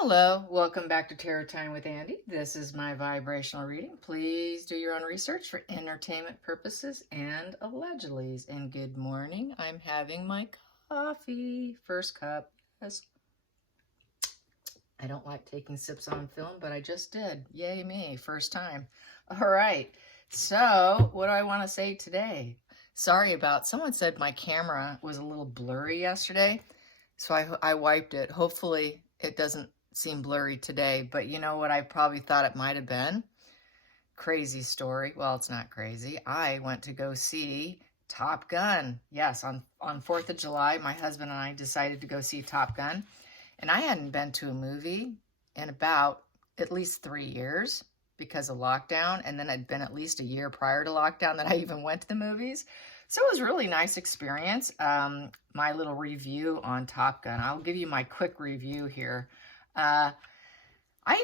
Hello, welcome back to Tarot Time with Andy. This is my vibrational reading. Please do your own research for entertainment purposes and allegedly. And good morning. I'm having my coffee. First cup. Yes. I don't like taking sips on film, but I just did. Yay me. First time. All right. So, what do I want to say today? Sorry about, someone said my camera was a little blurry yesterday, so I wiped it. Hopefully it doesn't seem blurry today, but you know what I probably thought it might have been? Crazy story. Well, it's not crazy. I went to go see Top Gun. Yes, on 4th of July, my husband and I decided to go see Top Gun. And I hadn't been to a movie in about at least 3 years because of lockdown. And then it'd been at least a year prior to lockdown that I even went to the movies. So it was a really nice experience. My little review on Top Gun. I'll give you my quick review here. I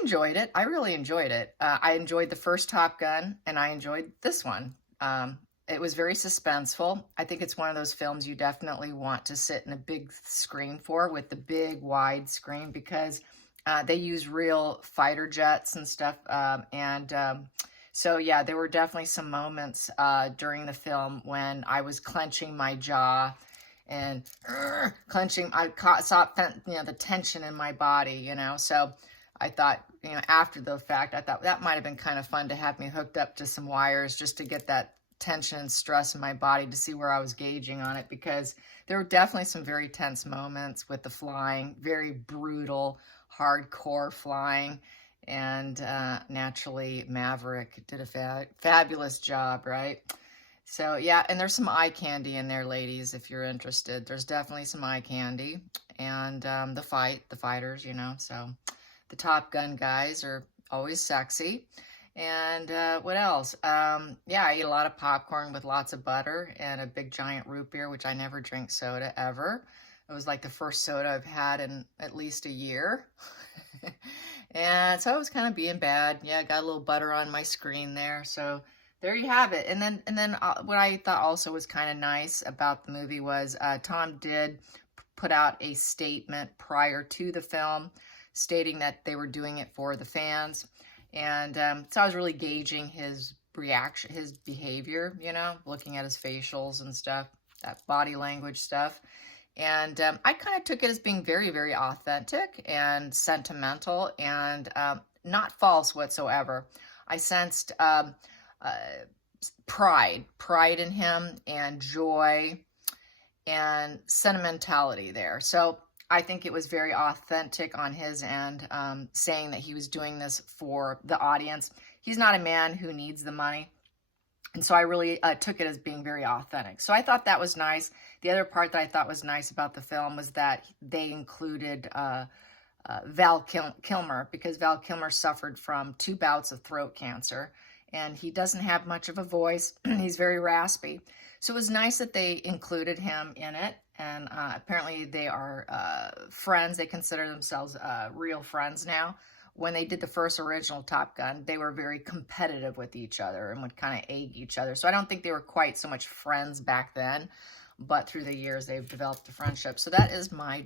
enjoyed it. I really enjoyed it. I enjoyed the first Top Gun, and I enjoyed this one. It was very suspenseful. I think it's one of those films you definitely want to sit in a big screen for, with the big wide screen, because they use real fighter jets and stuff. So yeah, there were definitely some moments during the film when I was clenching my jaw and clenching. Saw the tension in my body, so I thought, after the fact, I thought that might have been kind of fun to have me hooked up to some wires just to get that tension and stress in my body, to see where I was gauging on it, because there were definitely some very tense moments with the flying, very brutal, hardcore flying. And naturally, Maverick did a fabulous job, right? So yeah, and there's some eye candy in there, ladies, if you're interested. There's definitely some eye candy. And the fighters, so the Top Gun guys are always sexy. And what else? Yeah, I eat a lot of popcorn with lots of butter and a big giant root beer, which I never drink soda ever. It was like the first soda I've had in at least a year. And so I was kind of being bad. Yeah, I got a little butter on my screen there. So there you have it. And then what I thought also was kind of nice about the movie was Tom did put out a statement prior to the film stating that they were doing it for the fans. And so I was really gauging his reaction, his behavior, looking at his facials and stuff, that body language stuff. And I kind of took it as being very, very authentic and sentimental and not false whatsoever. I sensed pride in him, and joy and sentimentality there. So I think it was very authentic on his end, saying that he was doing this for the audience. He's not a man who needs the money. And so I really took it as being very authentic. So I thought that was nice. The other part that I thought was nice about the film was that they included Val Kilmer, because Val Kilmer suffered from 2 bouts of throat cancer, and he doesn't have much of a voice. He's very raspy. So it was nice that they included him in it. And apparently they are friends. They consider themselves real friends now. When they did the first original Top Gun, they were very competitive with each other and would kind of egg each other. So I don't think they were quite so much friends back then, but through the years they've developed a friendship. So that is my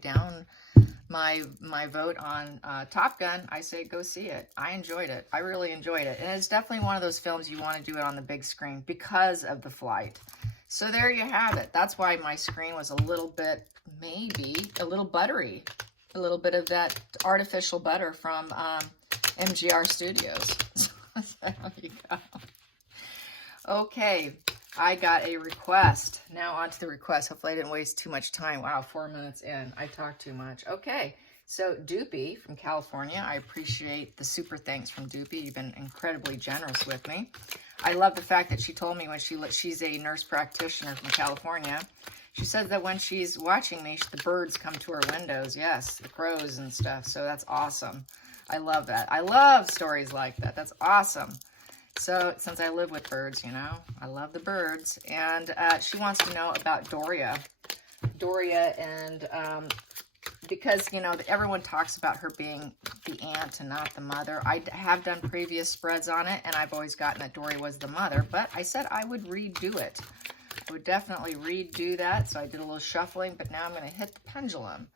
vote on Top Gun. I say go see it. I enjoyed it. I really enjoyed it. And it's definitely one of those films you want to do it on the big screen because of the flight. So there you have it. That's why my screen was a little bit, maybe a little buttery. A little bit of that artificial butter from MGR Studios. So there you go. Okay, I got a request. Now on to the request. Hopefully I didn't waste too much time. Wow, 4 minutes in. I talked too much. Okay, so Doopy from California. I appreciate the super thanks from Doopy. You've been incredibly generous with me. I love the fact that she told me when she's a nurse practitioner from California. She says that when she's watching me, the birds come to her windows. Yes, the crows and stuff. So that's awesome. I love that. I love stories like that. That's awesome. So since I live with birds, I love the birds. And she wants to know about Doria. Doria, and because, everyone talks about her being the aunt and not the mother. I have done previous spreads on it, and I've always gotten that Doria was the mother. But I said I would redo it. I would definitely redo that. So I did a little shuffling, but now I'm going to hit the pendulum.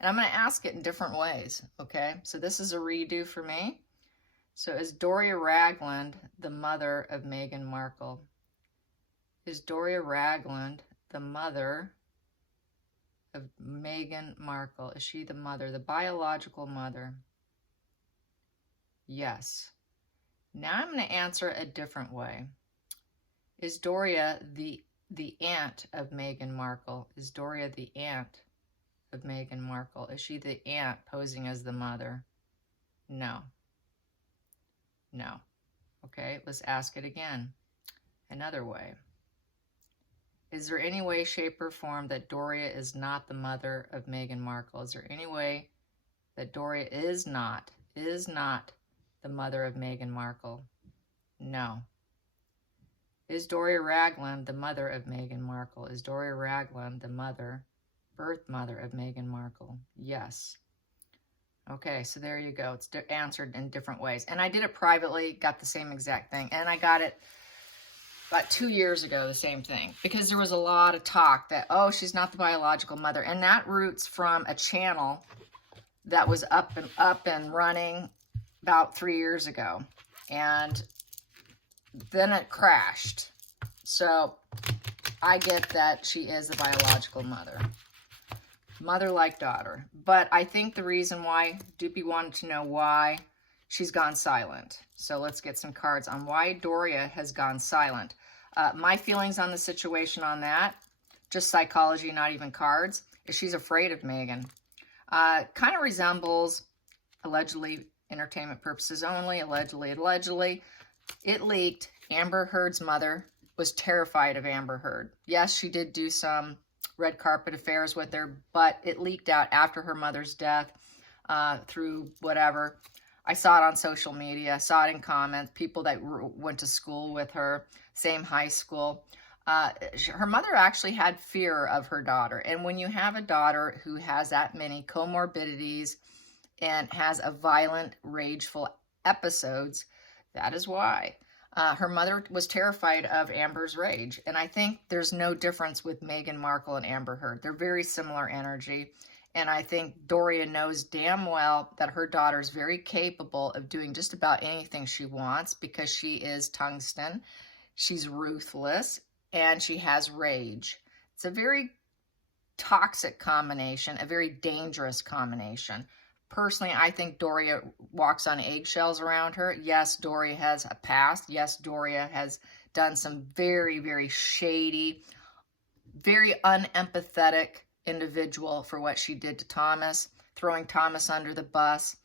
And I'm going to ask it in different ways, okay? So this is a redo for me. So is Doria Ragland the mother of Meghan Markle? Is Doria Ragland the mother of Meghan Markle? Is she the mother, the biological mother? Yes. Now I'm going to answer it a different way. Is Doria the aunt of Meghan Markle? Is Doria the aunt of Meghan Markle? Is she the aunt posing as the mother? No. No. Okay, let's ask it again. Another way. Is there any way, shape, or form that Doria is not the mother of Meghan Markle? Is there any way that Doria is not the mother of Meghan Markle? No. Is Doria Ragland the mother of Meghan Markle? Is Doria Ragland the birth mother of Meghan Markle? Yes. Okay, so there you go. It's answered in different ways. And I did it privately, got the same exact thing. And I got it about 2 years ago, the same thing. Because there was a lot of talk that, oh, she's not the biological mother. And that roots from a channel that was up and running about 3 years ago. And then it crashed. So I get that she is the biological mother. Mother like daughter. But I think the reason why, Doopy wanted to know why she's gone silent. So let's get some cards on why Doria has gone silent. My feelings on the situation on that, just psychology, not even cards, is she's afraid of Meghan. Kind of resembles, allegedly, entertainment purposes only, allegedly, it leaked. Amber Heard's mother was terrified of Amber Heard. Yes, she did do some red carpet affairs with her, but it leaked out after her mother's death through whatever. I saw it on social media, saw it in comments, people that went to school with her, same high school. Her mother actually had fear of her daughter. And when you have a daughter who has that many comorbidities and has a violent, rageful episodes, that is why. Her mother was terrified of Amber's rage. And I think there's no difference with Meghan Markle and Amber Heard. They're very similar energy. And I think Doria knows damn well that her daughter is very capable of doing just about anything she wants because she is tungsten. She's ruthless and she has rage. It's a very toxic combination, a very dangerous combination. Personally, I think Doria walks on eggshells around her. Yes, Doria has a past. Yes, Doria has done some very, very shady, very unempathetic individual for what she did to Thomas, throwing Thomas under the bus,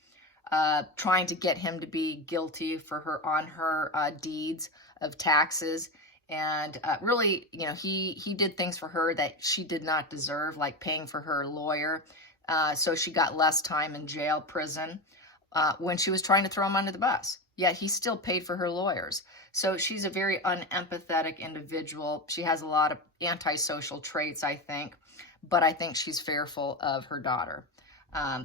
trying to get him to be guilty for her deeds of taxes. And really, you know, he did things for her that she did not deserve, like paying for her lawyer. So she got less time in jail, prison, when she was trying to throw him under the bus. Yet he still paid for her lawyers. So she's a very unempathetic individual. She has a lot of antisocial traits, I think, but I think she's fearful of her daughter.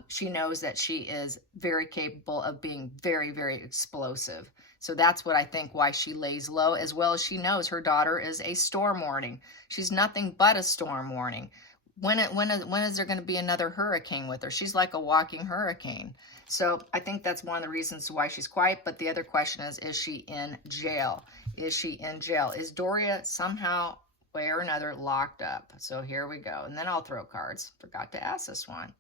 She knows that she is very capable of being very, very explosive. So that's what I think why she lays low, as well as she knows her daughter is a storm warning. She's nothing but a storm warning. When is there going to be another hurricane with her? She's like a walking hurricane. So I think that's one of the reasons why she's quiet. But the other question is she in jail? Is she in jail? Is Doria somehow, way or another, locked up? So here we go. And then I'll throw cards. Forgot to ask this one.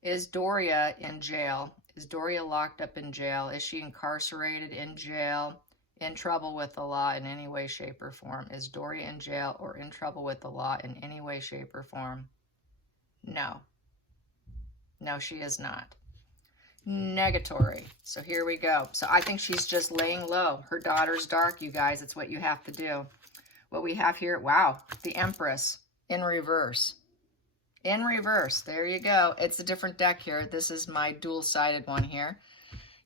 Is Doria in jail? Is Doria locked up in jail? Is she incarcerated in jail? In trouble with the law in any way, shape, or form? Is Doria in jail or in trouble with the law in any way, shape, or form? No. No, she is not. Negatory. So here we go. So I think she's just laying low. Her daughter's dark, you guys. It's what you have to do. What we have here, wow, the Empress in reverse. In reverse. There you go. It's a different deck here. This is my dual-sided one here.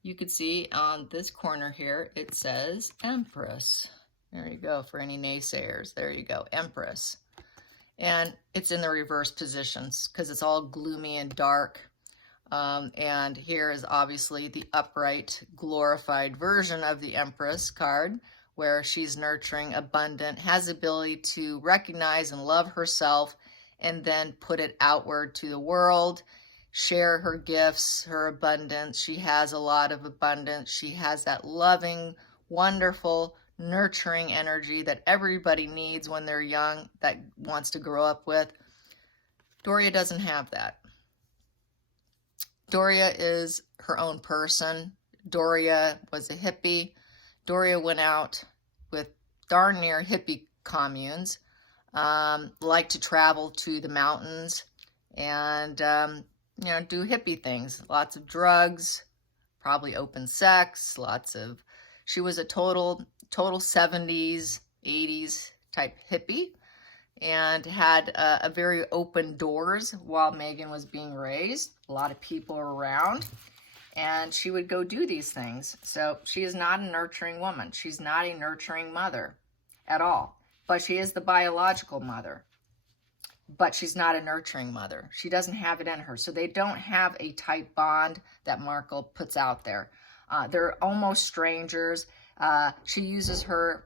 You could see on this corner here, it says Empress. There you go, for any naysayers. There you go, Empress. And it's in the reverse positions because it's all gloomy and dark. And here is obviously the upright, glorified version of the Empress card, where she's nurturing, abundant, has the ability to recognize and love herself and then put it outward to the world. share her gifts, her abundance. She has a lot of abundance. She has that loving, wonderful, nurturing energy that everybody needs when they're young, that wants to grow up with. Doria doesn't have that. Doria is her own person. Doria was a hippie. Doria went out with darn near hippie communes, liked to travel to the mountains and, do hippie things. Lots of drugs, probably open sex, she was a total 70s, 80s type hippie, and had a very open doors while Meghan was being raised. A lot of people around, and she would go do these things. So she is not a nurturing woman. She's not a nurturing mother at all, but she is the biological mother. But she's not a nurturing mother. She doesn't have it in her. So they don't have a tight bond that Markle puts out there. They're almost strangers. She uses her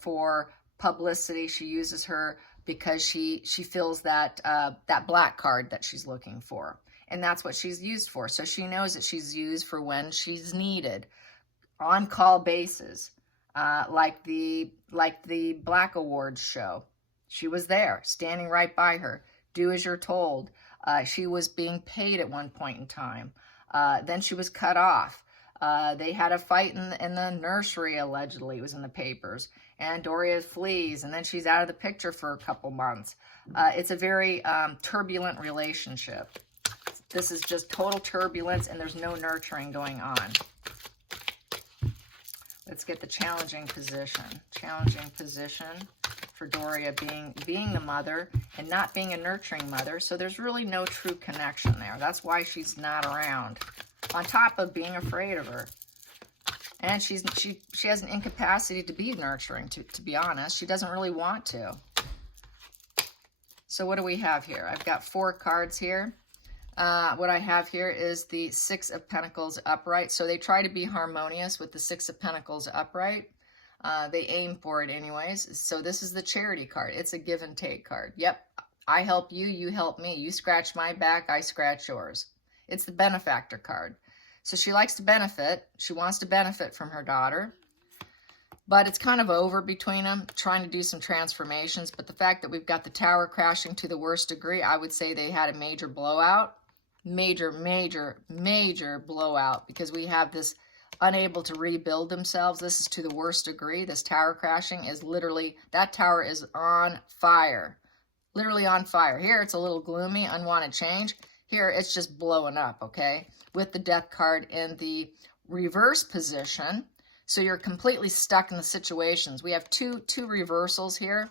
for publicity. She uses her because she feels that that black card that she's looking for. And that's what she's used for. So she knows that she's used for when she's needed, on call basis, like the Black Awards show. She was there, standing right by her. Do as you're told. She was being paid at one point in time. Then she was cut off. They had a fight in the nursery, allegedly. It was in the papers. And Doria flees, and then she's out of the picture for a couple months. It's a very turbulent relationship. This is just total turbulence, and there's no nurturing going on. Let's get the challenging position. Challenging position for Doria being the mother and not being a nurturing mother. So there's really no true connection there. That's why she's not around. On top of being afraid of her. And she has an incapacity to be nurturing, to be honest. She doesn't really want to. So what do we have here? I've got 4 cards here. What I have here is the 6 of Pentacles upright. So they try to be harmonious with the 6 of Pentacles upright. They aim for it anyways. So this is the charity card. It's a give and take card. Yep, I help you, you help me. You scratch my back, I scratch yours. It's the benefactor card. So she likes to benefit. She wants to benefit from her daughter. But it's kind of over between them, trying to do some transformations. But the fact that we've got the Tower crashing to the worst degree, I would say they had a major blowout. Major blowout, because we have this unable to rebuild themselves. This is to the worst degree. This tower crashing is literally, that tower is on fire. Literally on fire. Here it's a little gloomy, unwanted change. Here it's just blowing up, okay? With the death card in the reverse position. So you're completely stuck in the situations. We have two reversals here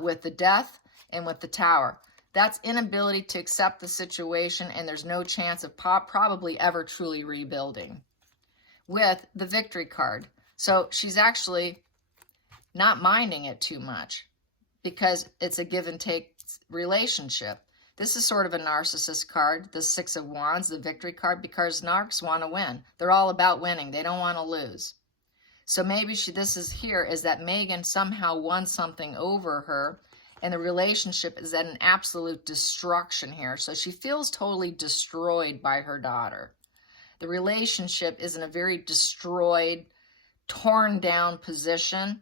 with the death and with the tower. That's inability to accept the situation, and there's no chance of probably ever truly rebuilding. With the victory card. So she's actually not minding it too much because it's a give and take relationship. This is sort of a narcissist card, the 6 of Wands, the victory card, because narcs want to win. They're all about winning. They don't want to lose. So maybe this is that Meghan somehow won something over her, and the relationship is at an absolute destruction here. So she feels totally destroyed by her daughter. The relationship is in a very destroyed, torn down position,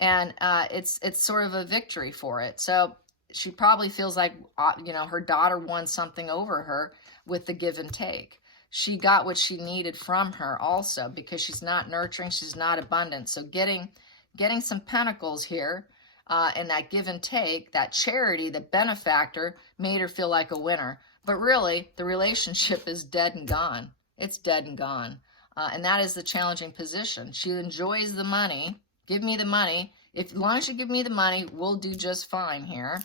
and it's sort of a victory for it. So she probably feels like, her daughter won something over her with the give and take. She got what she needed from her also, because she's not nurturing, she's not abundant. So getting some pentacles here, and that give and take, that charity, the benefactor, made her feel like a winner. But really, the relationship is dead and gone. It's dead and gone. And that is the challenging position. She enjoys the money. Give me the money. As long as you give me the money, we'll do just fine here.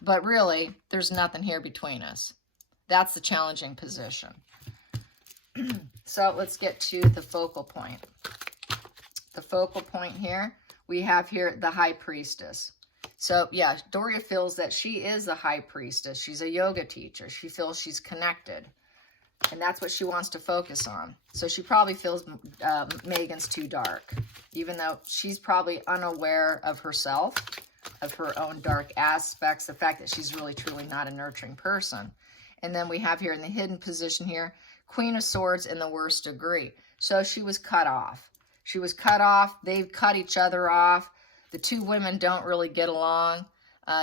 But really, there's nothing here between us. That's the challenging position. So let's get to the focal point. The focal point here, we have here the High Priestess. So yeah, Doria feels that she is the High Priestess. She's a yoga teacher. She feels she's connected. And that's what she wants to focus on. So she probably feels Meghan's too dark, even though she's probably unaware of herself, of her own dark aspects, the fact that she's really truly not a nurturing person. And then we have here in the hidden position here, Queen of Swords in the worst degree. So she was cut off. She was cut off. They've cut each other off. The two women don't really get along.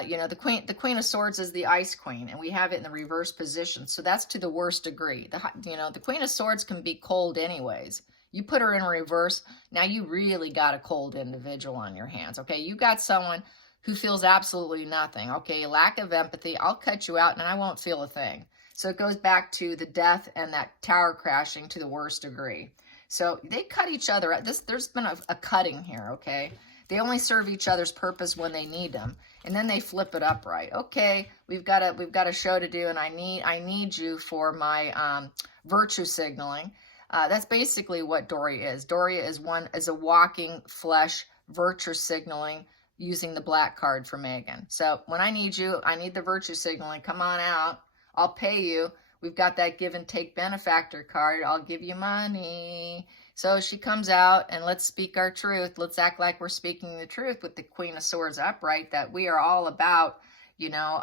You know, the Queen of Swords is the Ice Queen, and we have it in the reverse position. So that's to the worst degree. You know, the Queen of Swords can be cold anyways. You put her in reverse, now you really got a cold individual on your hands, okay? You got someone who feels absolutely nothing, okay? Lack of empathy, I'll cut you out and I won't feel a thing. So it goes back to the death and that tower crashing to the worst degree. So they cut each other out. There's been a cutting here, okay? They only serve each other's purpose when they need them, and then they flip it upright. Okay, we've got a show to do, and I need you for my virtue signaling. That's basically what Doria is. Doria is a walking flesh virtue signaling using the black card for Meghan. So when I need you, I need the virtue signaling. Come on out. I'll pay you. We've got that give and take benefactor card. I'll give you money. So she comes out and let's speak our truth. Let's act like we're speaking the truth with the Queen of Swords upright, that we are all about, you know,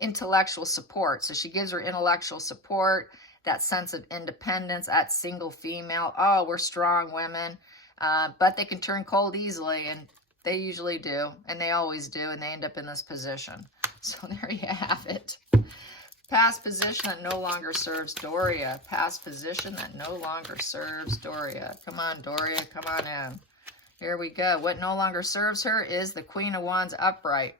intellectual support. So she gives her intellectual support, that sense of independence, that single female. Oh, we're strong women, but they can turn cold easily, and they usually do, and they always do, and they end up in this position. So there you have it. Past position that no longer serves Doria. Past position that no longer serves Doria. Come on, Doria, come on in. Here we go. What no longer serves her is the Queen of Wands upright.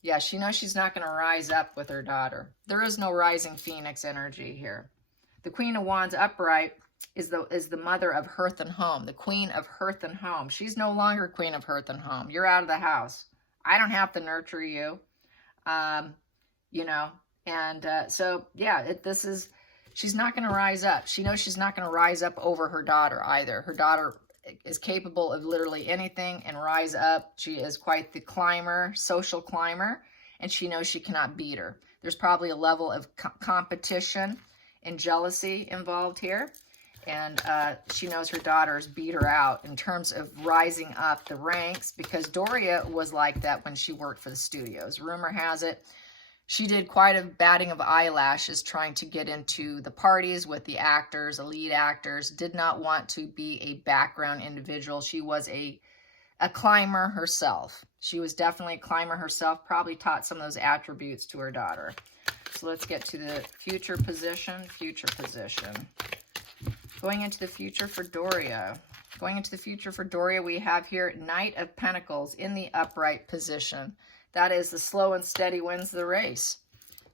Yeah, she knows she's not going to rise up with her daughter. There is no rising phoenix energy here. The Queen of Wands upright is the mother of hearth and home. The Queen of hearth and home. She's no longer Queen of hearth and home. You're out of the house. I don't have to nurture you. You know. And so, yeah, she's not going to rise up. She knows she's not going to rise up over her daughter either. Her daughter is capable of literally anything and rise up. She is quite the climber, social climber, and she knows she cannot beat her. There's probably a level of competition and jealousy involved here. And she knows her daughters beat her out in terms of rising up the ranks, because Doria was like that when she worked for the studios. Rumor has it, she did quite a batting of eyelashes trying to get into the parties with the actors, the lead actors, did not want to be a background individual. She was a climber herself. She was definitely a climber herself, probably taught some of those attributes to her daughter. So let's get to the future position, Going into the future for Doria. Going into the future for Doria, we have here Knight of Pentacles in the upright position. That is, the slow and steady wins the race.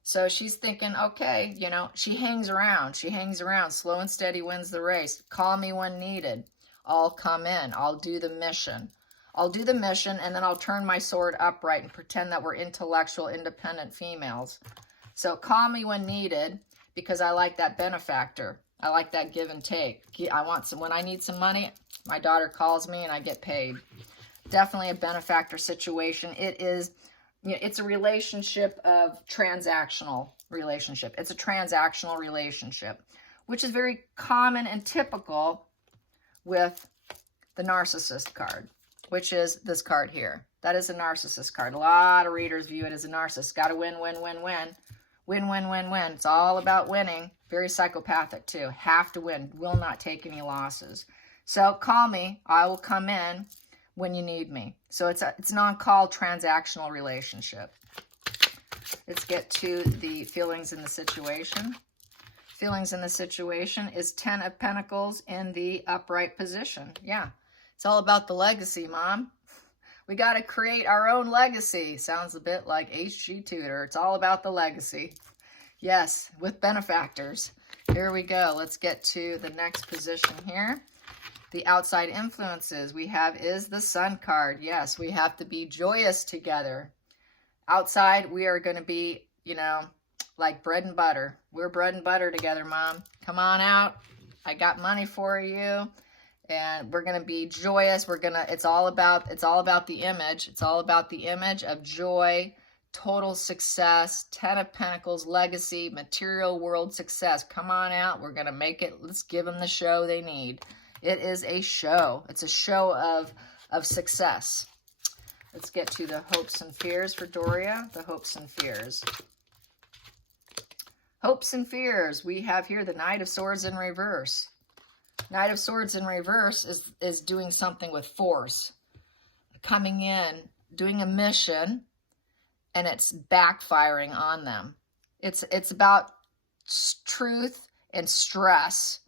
So she's thinking, okay, you know, she hangs around. Slow and steady wins the race. Call me when needed. I'll come in. I'll do the mission. And then I'll turn my sword upright and pretend that we're intellectual, independent females. So call me when needed, because I like that benefactor. I like that give and take. When I need some money, my daughter calls me and I get paid. Definitely a benefactor situation. It is, you know, it's a relationship of transactional relationship. It's a transactional relationship, which is very common and typical with the narcissist card, which is this card here. That is a narcissist card. A lot of readers view it as a narcissist. Got to win, win, win, win. Win, win, win, win. It's all about winning. Very psychopathic too. Have to win. Will not take any losses. So call me. I will come in when you need me. So it's an on-call transactional relationship. Let's get to the feelings in the situation. Feelings in the situation is 10 of Pentacles in the upright position. Yeah, it's all about the legacy, Mom. We got to create our own legacy. Sounds a bit like HG Tudor. It's all about the legacy. Yes, with benefactors. Here we go. Let's get to the next position here. The outside influences we have is the Sun card. Yes, we have to be joyous together. Outside, we are going to be, you know, like bread and butter. We're bread and butter together, Mom. Come on out. I got money for you. And we're going to be joyous. It's all about the image. It's all about the image of joy, total success, 10 of Pentacles, legacy, material world success. Come on out. We're going to make it. Let's give them the show they need. It is a show. It's a show of success. Let's get to the hopes and fears for Doria. The hopes and fears. Hopes and fears. We have here the Knight of Swords in reverse. Knight of Swords in reverse is doing something with force. Coming in, doing a mission, and it's backfiring on them. It's about truth and stress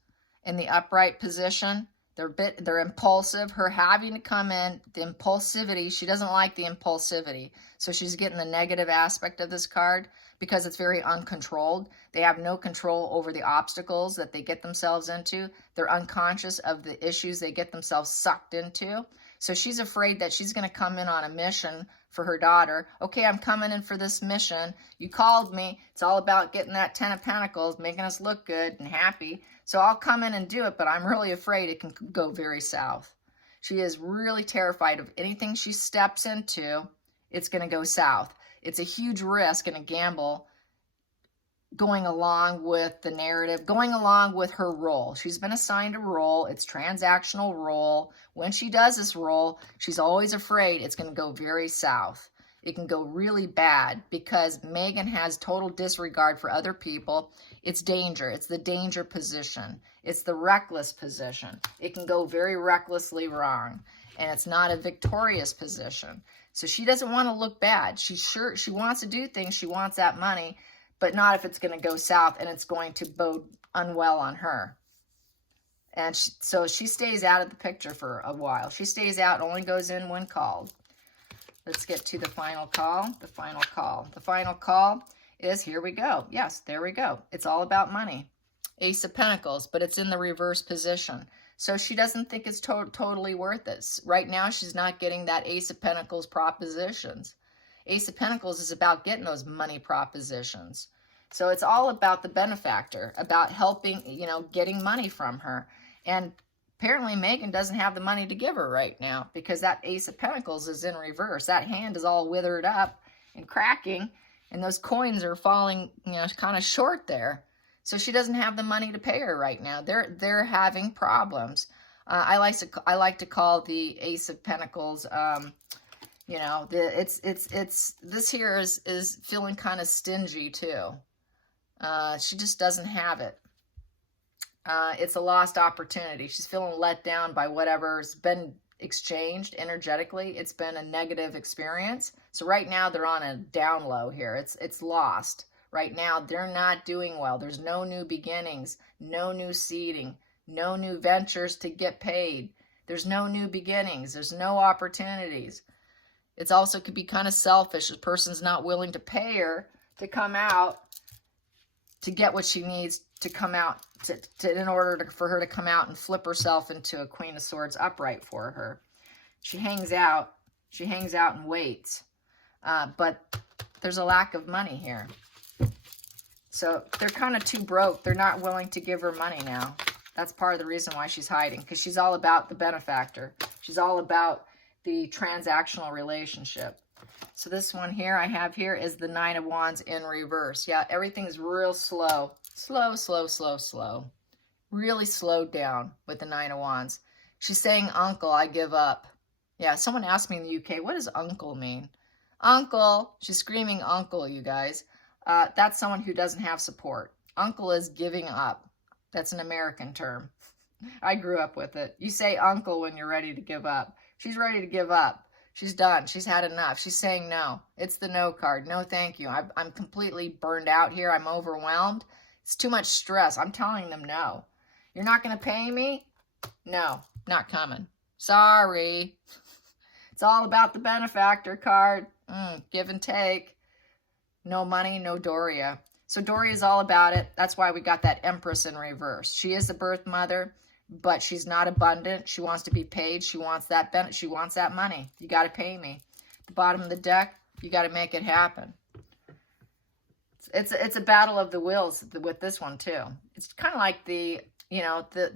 in the upright position. They're impulsive. Her having to come in, the impulsivity, she doesn't like the impulsivity. So she's getting the negative aspect of this card because it's very uncontrolled. They have no control over the obstacles that they get themselves into. They're unconscious of the issues they get themselves sucked into. So she's afraid that she's going to come in on a mission for her daughter. Okay, I'm coming in for this mission. You called me. It's all about getting that 10 of Pentacles, making us look good and happy. So I'll come in and do it, but I'm really afraid it can go very south. She is really terrified of anything she steps into, it's going to go south. It's a huge risk and a gamble going along with the narrative, going along with her role. She's been assigned a role. It's transactional role. When she does this role, she's always afraid it's going to go very south. It can go really bad because Meghan has total disregard for other people. It's danger. It's the danger position. It's the reckless position. It can go very recklessly wrong, and it's not a victorious position. So she doesn't want to look bad. She wants to do things. She wants that money, but not if it's going to go south and it's going to bode unwell on her. And so she stays out of the picture for a while. She stays out, only goes in when called. Let's get to the final call. The final call. The final call is, here we go. Yes, there we go. It's all about money. Ace of Pentacles, but it's in the reverse position. So she doesn't think it's totally worth it. Right now, she's not getting that Ace of Pentacles propositions. Ace of Pentacles is about getting those money propositions. So it's all about the benefactor, about helping, getting money from her. And apparently Meghan doesn't have the money to give her right now because that Ace of Pentacles is in reverse. That hand is all withered up and cracking, and those coins are falling, kind of short there. So she doesn't have the money to pay her right now. They're having problems. I like to call the Ace of Pentacles, this here is feeling kind of stingy too. She just doesn't have it. It's a lost opportunity. She's feeling let down by whatever's been exchanged energetically. It's been a negative experience. So right now they're on a down low here. It's lost. Right now they're not doing well. There's no new beginnings, no new seeding, no new ventures to get paid. There's no new beginnings. There's no opportunities. It's also could be kind of selfish. The person's not willing to pay her to come out to get what she needs to come out in order for her to come out and flip herself into a Queen of Swords upright for her. She hangs out. She hangs out and waits. But there's a lack of money here. So they're kind of too broke. They're not willing to give her money now. That's part of the reason why she's hiding, because she's all about the benefactor. She's all about the transactional relationship. So this one here I have here is the Nine of Wands in reverse. Yeah, everything's real slow. Slow, slow, slow, slow. Really slowed down with the Nine of Wands. She's saying, uncle, I give up. Yeah, someone asked me in the UK, what does uncle mean? Uncle. She's screaming uncle, you guys. That's someone who doesn't have support. Uncle is giving up. That's an American term. I grew up with it. You say uncle when you're ready to give up. She's ready to give up. She's done. She's had enough. She's saying no. It's the no card. No, thank you. I'm completely burned out here. I'm overwhelmed. It's too much stress. I'm telling them no. You're not going to pay me? No, not coming. Sorry. It's all about the benefactor card. Give and take. No money, no Doria. So Doria is all about it. That's why we got that Empress in reverse. She is the birth mother, but she's not abundant. She wants to be paid. She wants that she wants that money. You got to pay me. The bottom of the deck, you got to make it happen. It's a battle of the wills with this one too. It's kind of like the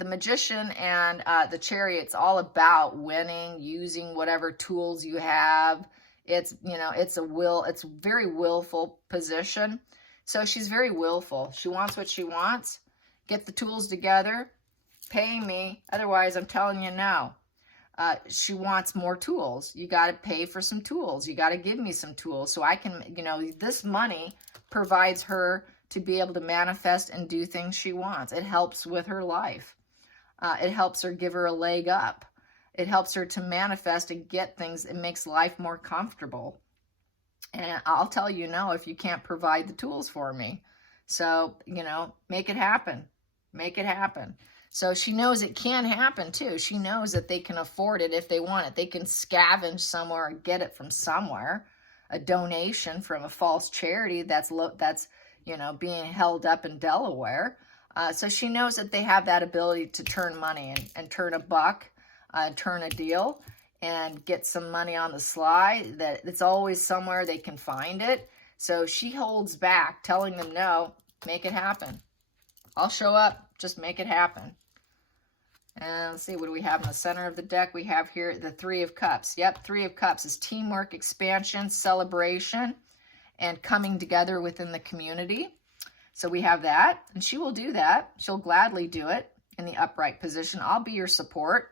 Magician and the Chariot. It's all about winning, using whatever tools you have. It's it's a very willful position. So she's very willful. She wants what she wants. Get the tools together. Pay me. Otherwise, I'm telling you no. She wants more tools. You got to pay for some tools. You got to give me some tools so I can, this money provides her to be able to manifest and do things she wants. It helps with her life. It helps her give her a leg up. It helps her to manifest and get things. It makes life more comfortable. And I'll tell you no if you can't provide the tools for me. So, make it happen. Make it happen. So she knows it can happen too. She knows that they can afford it if they want it. They can scavenge somewhere and get it from somewhere. A donation from a false charity that's being held up in Delaware. So she knows that they have that ability to turn money and turn a buck, turn a deal, and get some money on the sly. That it's always somewhere they can find it. So she holds back, telling them no, make it happen. I'll show up, just make it happen. And let's see, what do we have in the center of the deck? We have here the Three of Cups. Yep, Three of Cups is teamwork, expansion, celebration, and coming together within the community. So we have that, and she will do that. She'll gladly do it in the upright position. I'll be your support.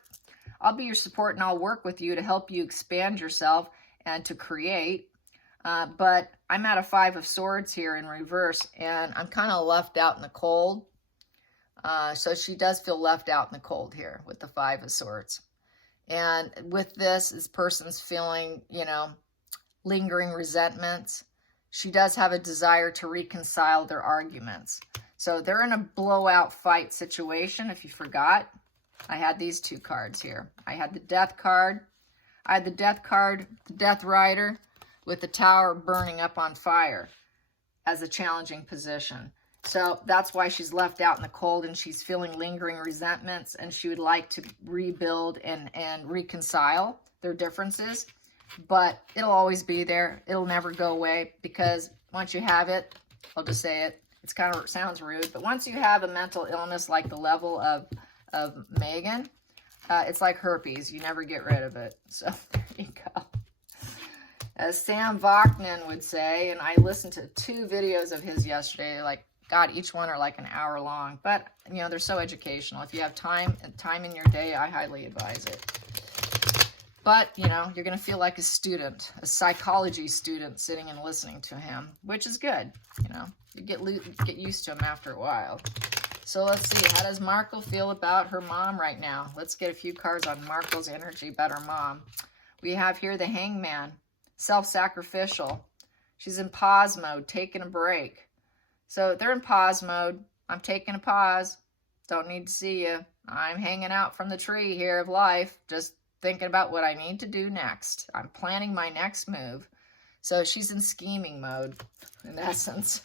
I'll be your support, and I'll work with you to help you expand yourself and to create. But I'm at a Five of Swords here in reverse, and I'm kind of left out in the cold. So she does feel left out in the cold here with the Five of Swords. And with this person's feeling, lingering resentments. She does have a desire to reconcile their arguments. So they're in a blowout fight situation. If you forgot, I had these two cards here. I had the Death card. I had the Death card, the Death Rider, with the Tower burning up on fire as a challenging position. So that's why she's left out in the cold, and she's feeling lingering resentments, and she would like to rebuild and reconcile their differences. But it'll always be there. It'll never go away, because once you have it, I'll just say it, it's kind of sounds rude, but once you have a mental illness like the level of Meghan, it's like herpes. You never get rid of it. So there you go. As Sam Vaknin would say, and I listened to 2 videos of his yesterday, like, God, each one are like an hour long, but they're so educational. If you have time in your day, I highly advise it. But, you're going to feel like a student, a psychology student sitting and listening to him, which is good. You get used to him after a while. So let's see, how does Markle feel about her mom right now? Let's get a few cards on Markle's energy about her mom. We have here the Hangman, self-sacrificial. She's in pause mode, taking a break. So they're in pause mode. I'm taking a pause. Don't need to see you. I'm hanging out from the tree here of life, just thinking about what I need to do next. I'm planning my next move. So she's in scheming mode, in essence.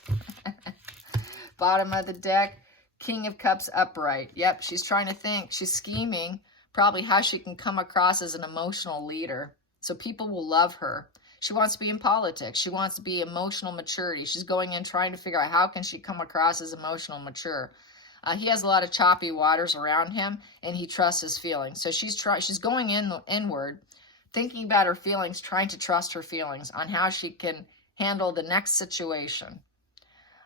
Bottom of the deck, King of Cups upright. Yep, she's trying to think. She's scheming probably how she can come across as an emotional leader, so people will love her. She wants to be in politics. She wants to be emotional maturity. She's going in trying to figure out how can she come across as emotional mature. He has a lot of choppy waters around him, and he trusts his feelings. So she's going inward, thinking about her feelings, trying to trust her feelings on how she can handle the next situation.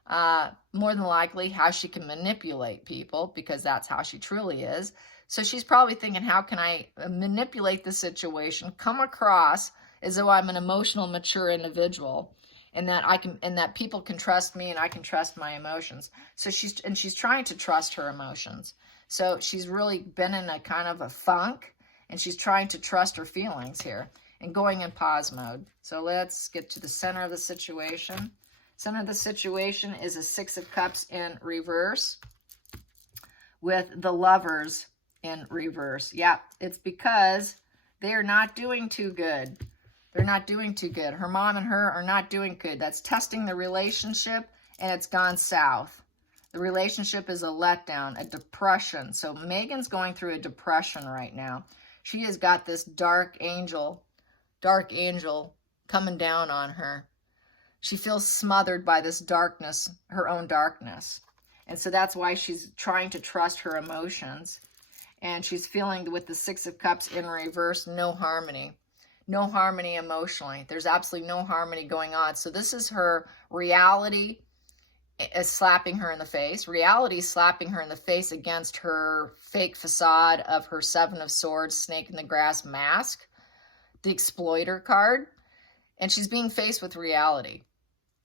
More than likely, how she can manipulate people, because that's how she truly is. So she's probably thinking, how can I manipulate the situation, come across as though I'm an emotional, mature individual, and that people can trust me and I can trust my emotions. So she's trying to trust her emotions. So she's really been in a kind of a funk, and she's trying to trust her feelings here and going in pause mode. So let's get to the center of the situation. Center of the situation is a Six of Cups in reverse with the Lovers in reverse. Yeah, it's because they're not doing too good. They're not doing too good. Her mom and her are not doing good. That's testing the relationship, and it's gone south. The relationship is a letdown, a depression. So Meghan's going through a depression right now. She has got this dark angel coming down on her. She feels smothered by this darkness, her own darkness. And so that's why she's trying to trust her emotions. And she's feeling, with the Six of Cups in reverse, no harmony. No harmony emotionally. There's absolutely no harmony going on. So this is her reality is slapping her in the face. Reality is slapping her in the face against her fake facade of her Seven of Swords, snake in the grass mask, the exploiter card. And she's being faced with reality.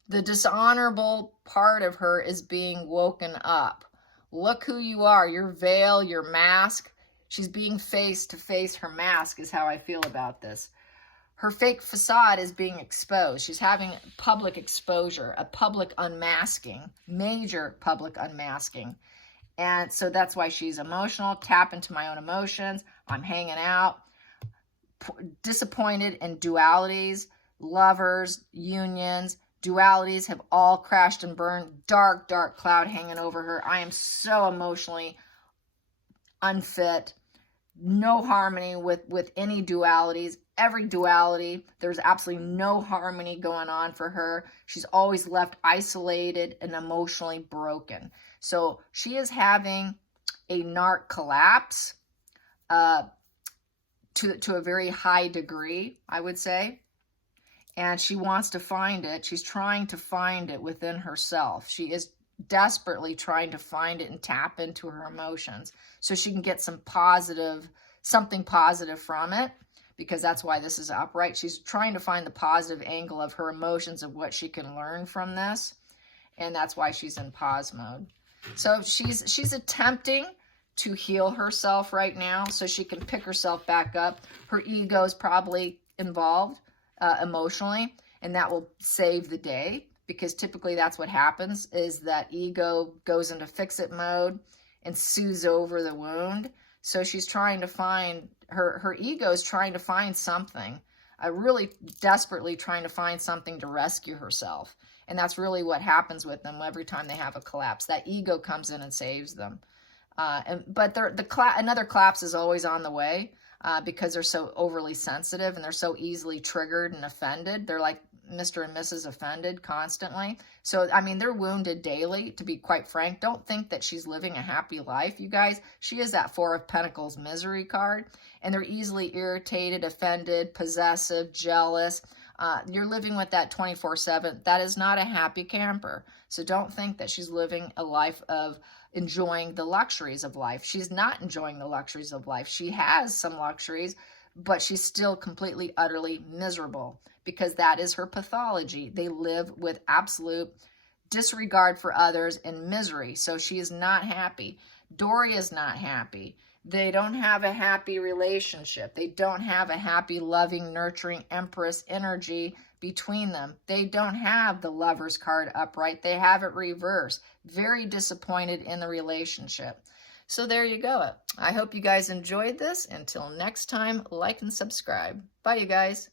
The dishonorable part of her is being woken up. Look who you are, your veil, your mask. She's being face to face. Her mask is how I feel about this. Her fake facade is being exposed. She's having public exposure, a public unmasking, major public unmasking. And so that's why she's emotional. Tap into my own emotions. I'm hanging out. Disappointed in dualities, lovers, unions. Dualities have all crashed and burned. Dark, dark cloud hanging over her. I am so emotionally unfit. No harmony with any dualities. Every duality, there's absolutely no harmony going on for her. She's always left isolated and emotionally broken. So she is having a narc collapse to a very high degree, I would say. And she wants to find it. She's trying to find it within herself. She is desperately trying to find it and tap into her emotions so she can get something positive from it, because that's why this is upright. She's trying to find the positive angle of her emotions, of what she can learn from this, and that's why she's in pause mode. So she's attempting to heal herself right now so she can pick herself back up. Her ego is probably involved emotionally, and that will save the day, because typically that's what happens, is that ego goes into fix-it mode and soothes over the wound. So she's trying to find, her ego is trying to find something, really desperately trying to find something to rescue herself. And that's really what happens with them every time they have a collapse. That ego comes in and saves them. But another collapse is always on the way, because they're so overly sensitive and they're so easily triggered and offended. They're like Mr. and Mrs. Offended constantly. So, I mean, they're wounded daily, to be quite frank. Don't think that she's living a happy life, you guys. She is that Four of Pentacles misery card, and they're easily irritated, offended, possessive, jealous. You're living with that 24/7. That is not a happy camper. So don't think that she's living a life of enjoying the luxuries of life. She's not enjoying the luxuries of life. She has some luxuries, but she's still completely, utterly miserable, because that is her pathology. They live with absolute disregard for others and misery. So she is not happy. Doria is not happy. They don't have a happy relationship. They don't have a happy, loving, nurturing Empress energy between them. They don't have the Lover's card upright. They have it reversed. Very disappointed in the relationship. So there you go. I hope you guys enjoyed this. Until next time, like and subscribe. Bye, you guys.